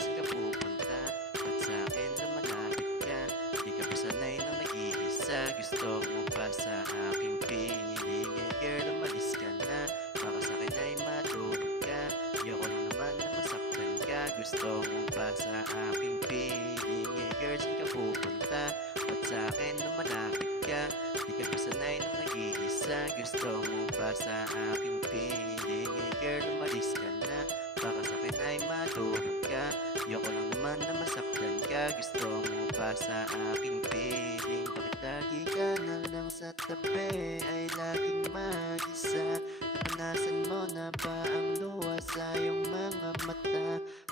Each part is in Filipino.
oras ka pupunta At sa akin na malapit ka. Di ka pa sanay na mag-iisa. Gusto mo ba sa aking piniling Eh girl, umalis ka na. Baka sa akin ay matulog ka. Ayoko lang naman na masaktan ka. Gusto mo ba sa aking piniling Eh girl, saan ka pupunta At sa akin na malapit ka. Di ka pa sanay na mag-iisa. Gusto mo ba sa aking piniling girl, umalis ka na. Masaktan ka Gusto mo ba sa aking piling Bakit lagi ka na lang sa tabi? Ay laging mag-isa. Napanasan mo na ba ang luha sa iyong mga mata?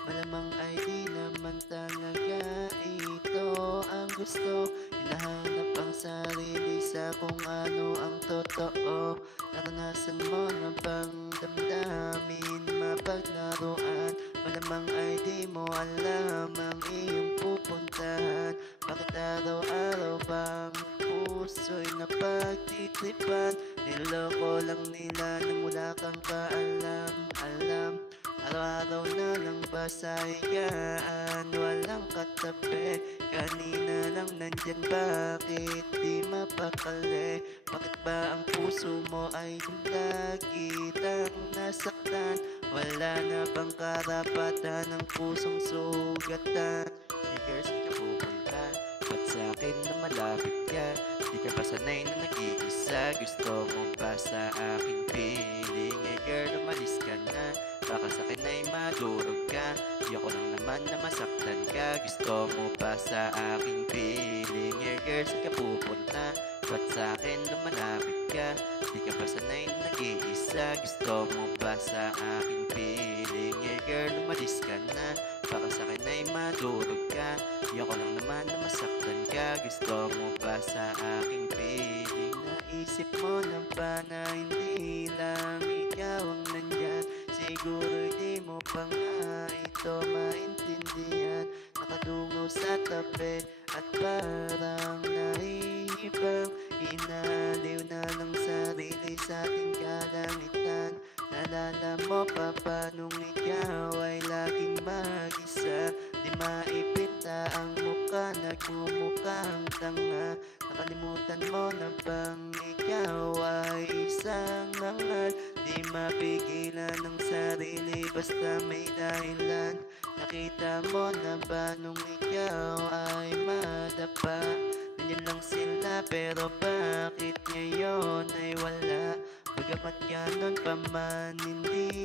Malamang ay di naman talaga ito ang gusto. Hinahanap ang sarili sa kung ano ang totoo. Naranasan mo na bang damdamin mapaglaruan Malamang ay di mo alam ang iyong pupuntahan. Bakit araw-araw bang puso'y napagtitripan Niloko lang nila nang wala kang kaalam-alam Araw-araw na lang ba sa higaan Walang katabi. Kanina lang nandyan Bakit di mapakali? Bakit ba ang puso mo ay lagi lang nasaktan Wala na bang karapatan ng pusong sugatan saan ka pupunta? Ba't sa akin na malapit ka? Di ka ba sanay na nag-iisa? Gusto mo ba sa aking piling? Hey girl, umalis ka na Baka sa akin ay madurog ka Ayoko lang naman na masaktan ka Gusto mo ba sa aking piling? Hey girl, saan ka pupunta? Ba't sa akin lumalapit ka? Di ka ba sanay na nag-iisa? Gusto mo ba sa aking piling? Hey girl, umalis ka na Baka sa akin ay madurog ka Ayoko lang naman na masaktan ka Gusto mo ba sa aking piling? Naisip mo na ba na hindi lang ikaw ang nandyan? Siguro di mo pa nga ito maintindihan Nakadungaw sa tabi pa ba nung ikaw ay laging mag-isa. Di maipinta ang muka, nagmumukhang tanga. Nakalimutan mo na bang ikaw ay isang angal Di mapigilan ng sarili basta may dahilan. Nakita mo na ba nung ikaw ay madapa? Ganyan lang sila pero bakit ngayon ay wala? Bagamat ganon pa man hindi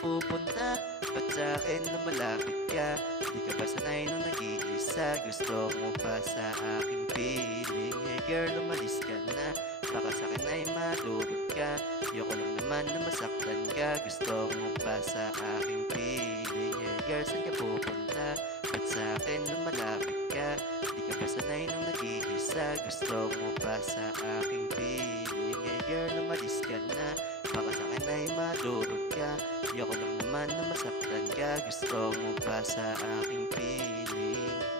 pupunta? Ba't sa akin na malapit ka? Di ka ba sanay nung nag-iisa? Gusto mo ba sa aking piling? Hey girl, umalis ka na Baka sa akin ay madurog ka Ayoko lang naman na masaktan ka Gusto mo ba sa aking piling? Hey girl, saan ka pupunta? Ba't sa akin na malapit ka? Di ka ba sanay nung nag-iisa? Gusto mo ba sa aking piling? Hey girl, umalis ka na ay madurog ka Ayoko lang naman na masaktan ka Gusto mo ba sa aking piling?